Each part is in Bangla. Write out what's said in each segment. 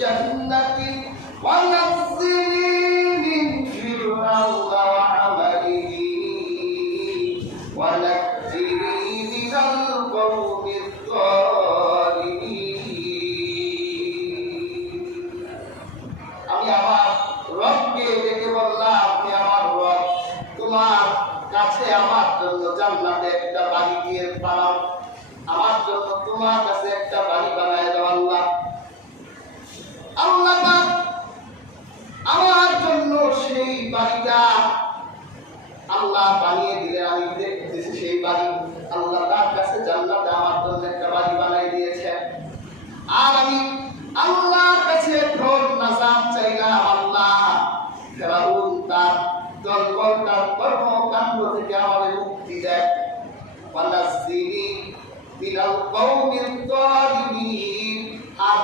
জান্নাতি ওয়া নাজ্জিনি মিন ফিরআউনা ওয়া আমালিহি ওয়া নাজ্জিনি মিনাল কওমিজ যালিমিন। আমি আমার রবকে ডেকে বললাম, হে আমার রব, তোমার কাছে আমার জন্য জান্নাতে একটা বাড়ি দিয়ে বানাও, আমার জন্য তোমার কাছে একটা বাড়ি বানায় দাও আল্লাহ। আল্লাহ পাক আমার জন্য সেই বাড়িটা আল্লাহ বানিয়ে দিলেন। আমি দেখতেছি সেই বাড়ি আল্লাহ তার কাছে জান্নাতে আমার জন্য একটা বাড়ি বানাই দিয়েছে। আর আমি আল্লাহর কাছে এখন নাজাত চাইলাম, আল্লাহ ফেরাউন তার দলবল তার কর্মকাণ্ড থেকে আমাদের মুক্তি দেয়। ওয়ানাজ্জিনি মিনাল কওমিজ যালিমিন, আর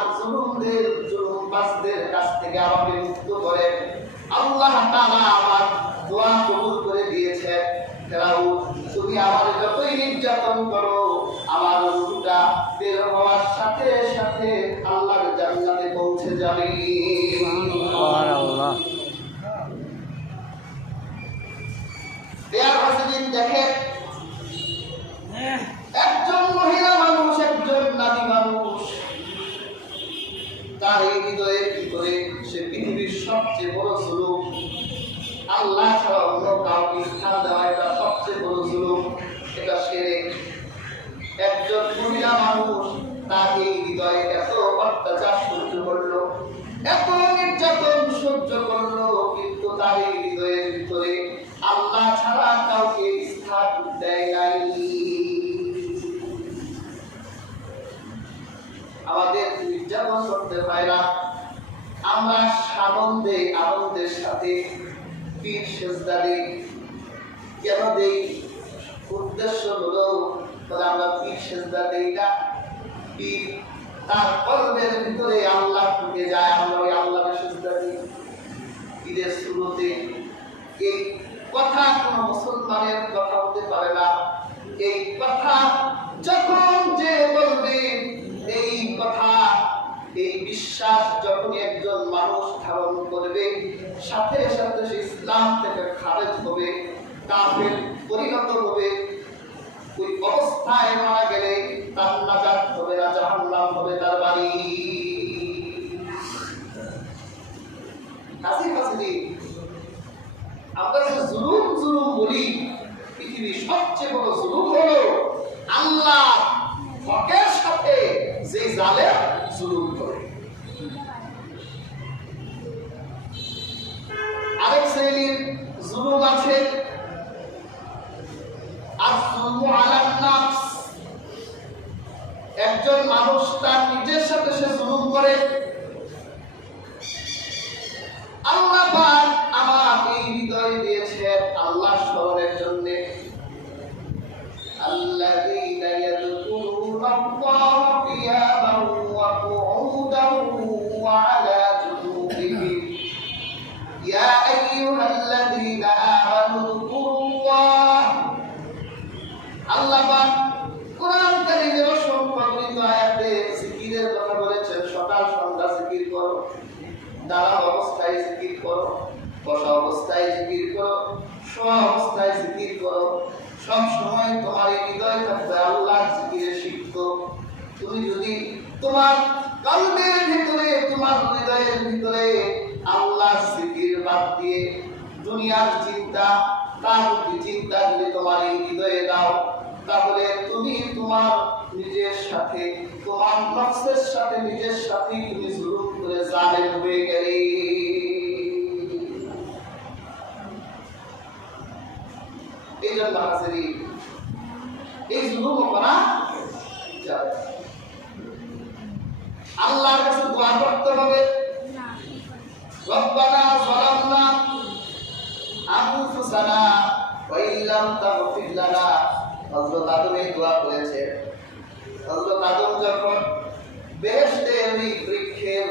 জুলুমবাজদের কাছ থেকে আমাকে মুক্ত করে। আল্লাহ তাআলা আমার দোয়া কবুল করে দিয়েছে। ফেরাউন, তুমি আমার যতই নির্যাতন করো, আমার রূহটা বের হওয়ার সাথে সাথে আল্লাহর জান্নাতে পৌঁছে যাবে। সুবহানাল্লাহ। দেখেন, একজন মহিলা মানুষ, একজন নারী মানুষ, তার এই হৃদয়ের ভিতরে সে পৃথিবীর সবচেয়ে বড় জুলুম, আল্লাহ ছাড়া অন্য কাউকে স্থান দেওয়া এটা সবচেয়ে বড় জুলুম, এটা শিরক। একজন মহিলা মানুষ তার এই হৃদয়ে এত অত্যাচার সহ্য করলো, এত নির্যাতন সহ্য করলো, কিন্তু তার এই হৃদয়ের ভিতরে আল্লাহ ছাড়া কাউকে স্থান দেয় নাই। আমাদের নির্যাতন করতে হয় না, আমরা আনন্দের সাথে পীর সেজদা দেই। কেন দেই? উদ্দেশ্য হলো আমরা পীর সেজদা দেই না, পীর তার কলবের ভিতরে আল্লাহ ঢুকে যায়, আমরা ওই আল্লাহকে সেজদা দিই। পীরের সুরতে এই কথা কোনো মুসলমানের কথা হতে পারে না। এই কথা যখন যে বলবে, এই কথা, এই বিশ্বাস যখন একজন মানুষ ধারণ করবে, সাথে সাথে সে ইসলাম থেকে খারেজ হবে, কাফের পরিণত হবে। ওই অবস্থায় মারা গেলে তার নাজাত হবে না, জাহান্নাম হবে তার বাড়ি। আমরা যে জুলুম বলি, পৃথিবীর সবচেয়ে বড় জুলুম হলো আল্লাহ হকের সাথে যে জালেম জুলুম করে। আরেক শ্রেণীর জুলুম আছে আয-যুলমু আলান নাফস। একজন মানুষ তার নিজের সাথে সে জুলুম করে। আল্লাহ পাক আমার এই হৃদয় দিয়েছেন আল্লাহ স্মরণের জন্য। আল্লাযীনা ইয়াযকুরুনাল্লাহা কিয়ামান ওয়া qu'udan ওয়া আলা জুনুবিহিম ইয়া আইয়ুহাল্লাযীনা আমানু যকুরুল্লাহ। আল্লাহ পাক কোরআন কারীমের অসংখ্য আয়াতে জিকিরের কথা বলেছেন। সকাল সন্ধ্যা জিকির করো, দাঁড়া অবস্থায় জিকির করো, বসা অবস্থায় জিকির করো, শোয়া অবস্থায় জিকির করো। সব সময় তোমার হৃদয় থাকবে আল্লাহ জিকিরে সিক্ত। তুমি যদি তোমার কলবের ভিতরে, তোমার হৃদয়ের ভিতরে আল্লাহ জিকির বাদ দিয়ে দুনিয়ার চিন্তা, তাগুতি চিন্তা যদি তোমার এই হৃদয়ে দাও, তাহলে তুমি তোমার নিজের সাথে, তোমার নফসের সাথে, নিজের সাথে তুমি জুলুম করে জালেম হয়ে গেলে। এই জন্য হাজিরিন, এই জুলুম করা যাবে। আল্লাহর কাছে দোয়া করতে হবে, রব্বানা যালামনা আনফুসানা ওয়া ইল্লাম তাগফির লানা। হযরত আদম এই দোয়া করেছে। হযরত আদম যখন বেহেশতের ওই বৃক্ষের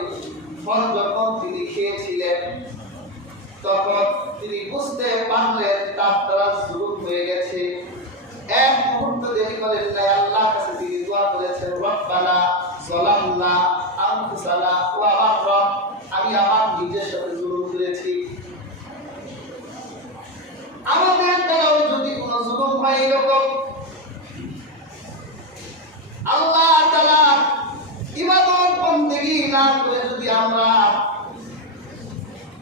ফল যখন তিনি খেয়েছিলেন, তখন তিনি বুঝতে পারলেন তার দ্বারা জুলুম হয়ে গেছে। এক মুহূর্ত দেরি করেন নাই, আল্লাহর কাছে তিনি দোয়া করেছেন, রব্বানা যালামনা আনফুসানা, ও আমার রব, আমি আমার নিজের সাথে জুলুম করেছি। আমাদের দ্বারাও যদি কোনো জুলুম হয় এরকম, আল্লাহ তাআলা ইবাদত বন্দেগী না করে যদি আমরা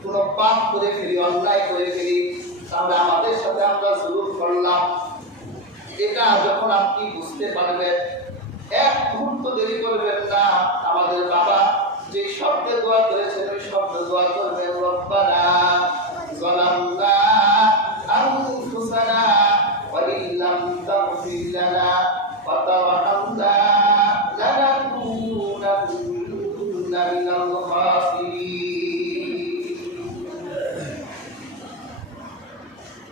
কোনো পাপ করে ফেলি, অন্যায় করে ফেলি, তাহলে আমাদের সাথে আমরা জুলুম করলাম। এটা যখন আপনি বুঝতে পারবেন, এক মুহূর্ত দেরি করবেন না। আমাদের বাবা যে শব্দে দোয়া করেছেন ওই শব্দে দোয়া করবেন, রব্বানা যালামনা আনফুসানা ওয়া ইল্লাম তাগফির লানা ওয়া তারহামনা লানাকুনান্না মিনাল খাসিরিন।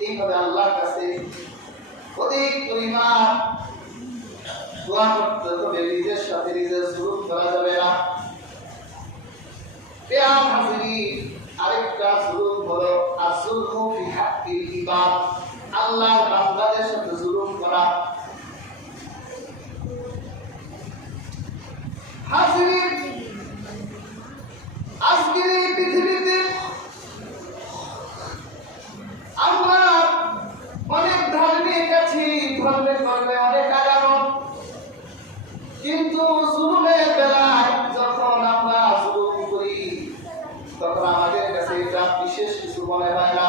এইভাবে আল্লাহর কাছে অধিক পরিমাণ দোয়া করতে হবে, নিজের সাথে নিজের জুলুম করা যাবে না। প্রিয় হাজিরিন, আরেকটা জুলুম হলো আয-যুলমু ফি হাক্কিল ইবাদ, আল্লাহর বান্দাদের সাথে জুলুম করা। হাজিরিন, আজকের এই পৃথিবীতে আমরা অনেক ধার্মিক আছি, ধর্মের কর্মে অনেক আগানো, কিন্তু জুলুমের বেলায় যখন আমরা জুলুম করি তখন আমাদের কাছে এটা বিশেষ কিছু মনে হয় না।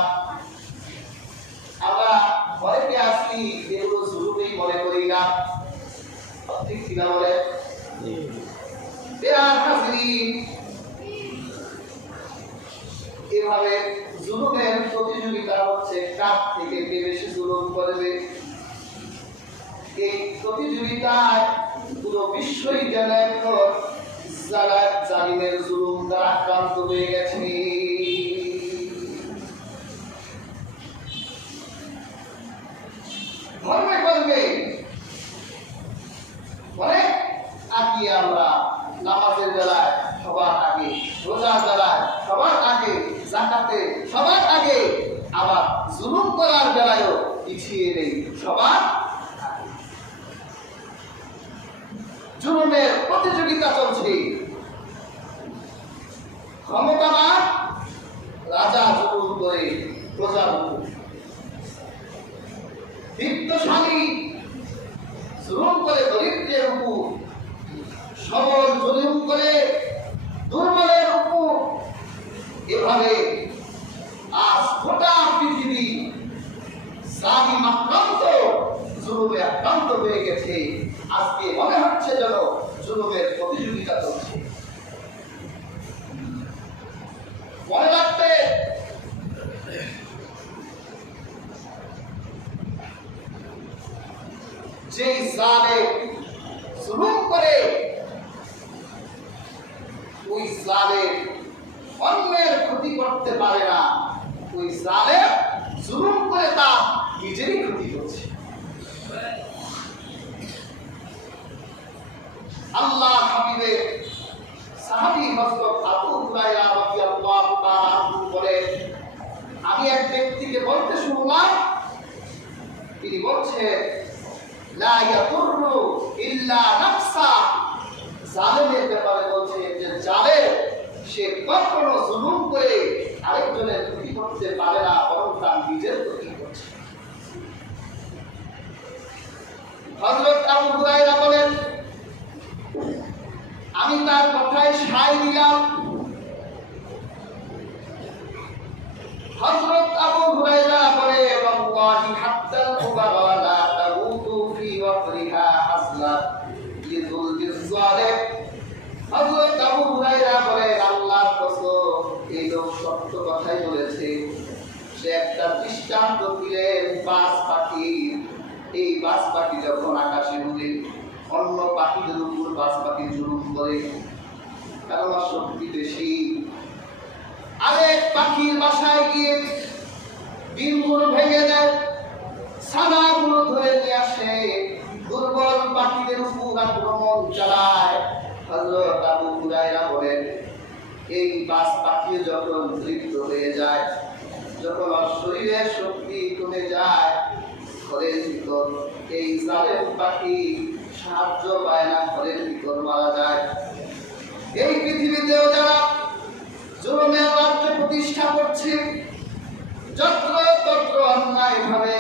আমরা অনেকে আছি এগুলো জুলুমই মনে করি না, ঠিক কিনা বলে? এভাবে জুলুমের প্রতিযোগিতা হচ্ছে কার থেকে কে বেশি জুলুম করবে। এই প্রতিযোগিতায় পুরো বিশ্বই যেন এখন যারা জালিমের জুলুম দ্বারা আক্রান্ত হয়ে গেছে। ধর্মে করবে অনেক আগে, আমরা নামাজের বেলায় সবার আগে, রোজার বেলায় সবার আগে, যাকাতে সবার আগে, আবার জুলুম করার বেলায়ও পিছিয়ে নেই, সবার আগে। জুলুমের প্রতিযোগিতা চলছে। ক্ষমতাবান রাজা জুলুম করে প্রজার উপর, বিত্তশালী জুলুম করে দরিদ্রের উপর, সবল জুলুম করে দুর্বলের উপর। এভাবে আজ গোটা পৃথিবী জালিম আক্রান্ত, জুলুমে আক্রান্ত হয়ে গেছে। আজকে মনে হচ্ছে যেন জুলুমের প্রতিযোগিতা চলছে। মনে রাখতে যে জালেম জুলুম করে ওই জালেম অন্যের ক্ষতি করতে পারে না, ওই জালেম জুলুম করে তা নিজেরই ক্ষতি করছে। আল্লাহ হাবিবের সাহাবী হযরত আবু হুরায়রা রাদিয়াল্লাহু তাআলা আনহু বলেন, আমি এক ব্যক্তিকে বলতে শুনলাম, তিনি বলছেন লা ইয়াতুরু ইল্লা নাফসা, জালেমের ব্যাপারে বলছে যে জালেম সে কখনো জুলুম করে আরেকজনের ক্ষতি করতে পারে না, বরং তার নিজের ক্ষতি করছে। হযরত আবু হুরায়রা বলেন, আমি তার কথায় সায় দিলাম। হযরত আবু হুরায়রা বলে, ওয়াল্লাহি হাত্তাল কুবারা লা তামুতু ফি ওয়াকরিহা হাসনাত লিযুলজিজ যালিম। হযরত আবু হুরায়রা বলে, আল্লাহর কসম, এই লোক সত্য কথাই বলেছে। সে একটা দৃষ্টান্ত দিলেন বাজ পাখির। এই বাজ পাখি যখন আকাশে উড়ে অন্য পাখিদের উপর বাজ পাখি জুলুম করে, কারণ শক্তি বেশি। আরেক পাখির বাসায় গিয়ে ডিমগুলো ভেঙে দেয়, ছানাগুলো ধরে নিয়ে আসে, দুর্বল পাখিদের উপর আক্রমণ চালায়। হযরত আবু হুরায়রা বলেন, এই বাজ পাখি যখন তৃপ্ত হয়ে যায়, যখন ওর শরীরের শক্তি কমে যায়, ঘরের ভিতর এই জালেম পাখি সাহায্য পায় না, ঘরের ভিতর মারা যায়। এই পৃথিবীতেও যারা জুলুমের রাজ্য প্রতিষ্ঠা করছে, যত্র তত্র অন্যায়ভাবে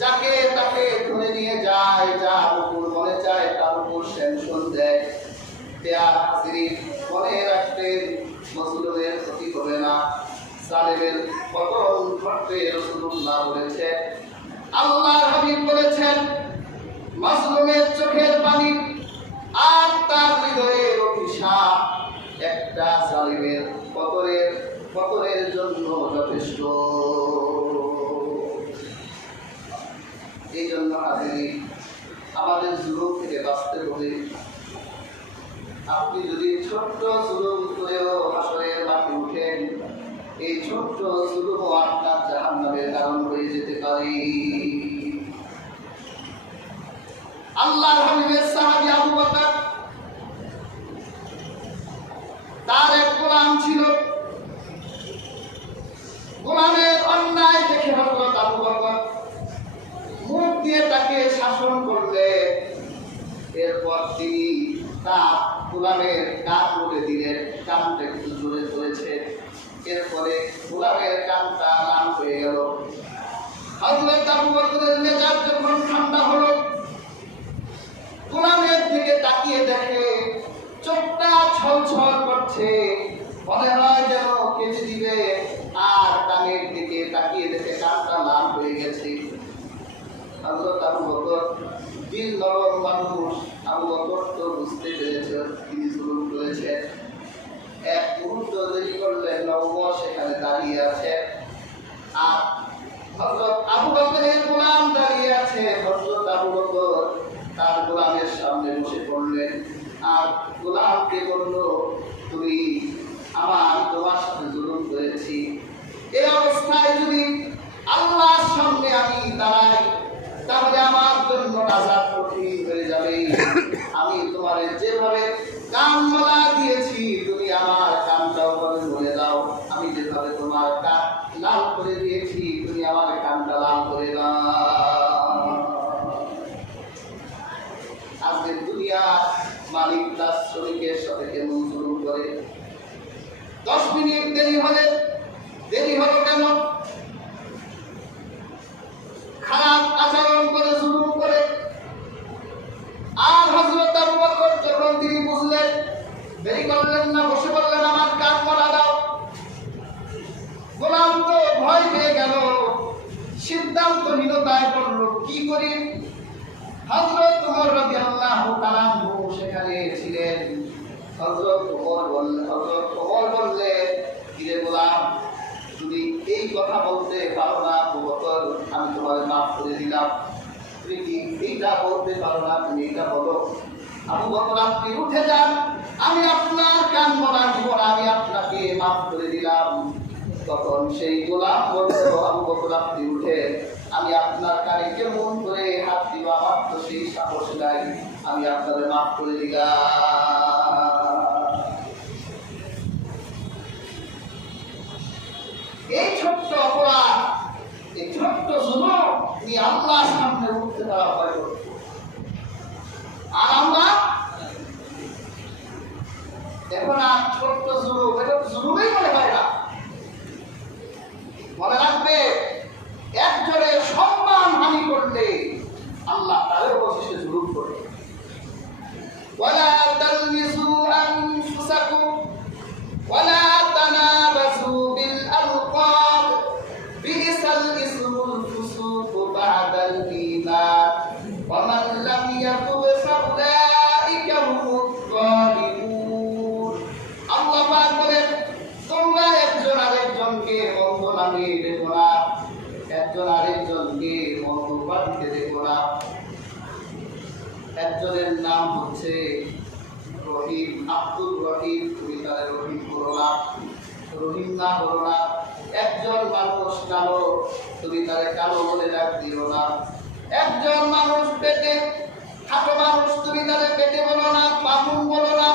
যাকে তাকে ধরে নিয়ে যায়, যার উপর মনে চায় তার উপর স্যাংশন দেয়। মনে রাখতেন মজলুমের ক্ষতি হবে না, জালেমের পতন ঘটবে। রাসূলুল্লাহ বলেছেন, আল্লাহর হাবিব বলেছেন, মাজলুমের চোখের পানি আর তার হৃদয়ের অভিশাপ একটা জালিমের পতনের জন্য যথেষ্ট। এই জন্য হাজির আমাদের জুলুম থেকে বাঁচতে হবে। আপনি যদি ছোট্ট জুলুম করেও হাসরের মাঠে উঠেন, এই ছোট্ট জুলুমও আপনার জাহান্নামের কারণ হয়ে যেতে পারে। আল্লাহর হাবিবের সাহাবী আবু বকর, তার এক গোলাম ছিল। গোলামের অন্যায় দেখে হযরত আবু বকর মুখ দিয়ে তাকে শাসন করলেন। এরপর তিনি তার গোলামের কান বলে দিলেন, কানটা একটু জোরে ধরেছে। এরপরে গোলামের কানটা লাল হয়ে গেল। হযরত আবু বকরের মেজাজ যখন ঠান্ডা হলো, গোলামের দিকে তাকিয়ে দেখে চোখটা ছলছল করছে, মনে হয় যেন কেঁদে দিবে। আর কানের দিকে তাকিয়ে দেখে কানটা লাল হয়ে গেছে। হযরত আবু বকর দিল নরম মানুষ, আবু বকর তো বুঝতে পেরেছে তিনি জুলুম করেছেন। এক মুহূর্ত দেরি করলেন, নবুয়ত সেখানে দাঁড়িয়ে আছে, আর হযরত আবু বকরের গোলাম দাঁড়িয়ে আছে। হযরত আবু বকর তার গোলামের সামনে বসে পড়লেন, আর গোলামকে বলল, তুমি আমি তোমার সাথে জুলুম করেছি। এই অবস্থায় যদি আল্লাহর সামনে আমি দাঁড়াই, তাহলে আমার জন্য নাজাত কঠিন হয়ে যাবে। আমি তোমার যেভাবে কান মালা দিয়েছি, তুমি আমার কানটাও বলে দাও। আমি যেভাবে তোমার কান লাল করে দিয়েছি, তুমি আমার কানটা লাল করে দাও। আজকে দুনিয়ার মালিক তার শ্রমিকের সাথে কেমন জুলুম করে। 10 মিনিট দেরি হলো কেন? খারাপ আচরণ করে, জুলুম করে। আর হযরত আবু বকর যখন তিনি বুঝলেন, দেরি করলেন না, বসে বললেন, আমার কান মালা দাও। গোলাম তো ভয় পেয়ে গেল, সিদ্ধান্তহীনতায় পড়ল, কি করি? হযরত ওমর রাদিয়াল্লাহু তাআলা সেখানে ছিলেন। হযরত ওমর বললেন, কিরে গোলাম, তুমি এই কথা বলতে পারো না? আবু বকর, আমি তোমাকে মাফ করে দিলাম। তুমি কি এইটা বলতে পারো না? তুমি এটা বলো। আবু বকর, আপনি উঠে যান, আমি আপনার কান মালা দিব না, আমি আপনাকে মাফ করে দিলাম। তখন সেই গোলাম বলল, আবু বকর, আপনি উঠে, আমি আপনার কানে কেমন করে হাত দিব? আমার তো সেই সাহস নাই, আমি আপনাকে মাফ করে দিলাম। এই ছোট্ট অপরাধ, এই ছোট্ট জুলুম নিয়ে আল্লাহর সামনে উঠতে দেওয়া ভয় করত। আর আমরা এখন আর ছোট্ট জুলুম, এটা জুলুমই মনে হয় না। মনে রাখবে, একজনের সম্মান হানি করলে আল্লাহ তাদের অবশেষে জুলুম করে। ওয়ালা তালমিসু আনফুসাকুম ওয়ালা তানাবাসু বিল আলকাব বিইসাল ইসমুল ফুসুকু বাদাল ঈমান ওয়া মান লাম ইয়াতুব ফাউলাইকা হুমুজ যালিমুন। আল্লাহ পাক বলেন, তোমরা একজন আরেকজনকে মন্দ নামে ডেকো না, একজন আরেকজনকে মন্দ উপাধিতে ডেকো না। একজনের নাম হচ্ছে রহিম, আব্দুল রহিম, তুমি তার রহিম করো না, রহিম না করো না। একজন মানুষ কালো, তুমি তারে কালো বলে ডাক দিও না। একজন মানুষ পেটে, খাটো মানুষ, তুমি তারে পেটে বলো না, বামুন বলো না।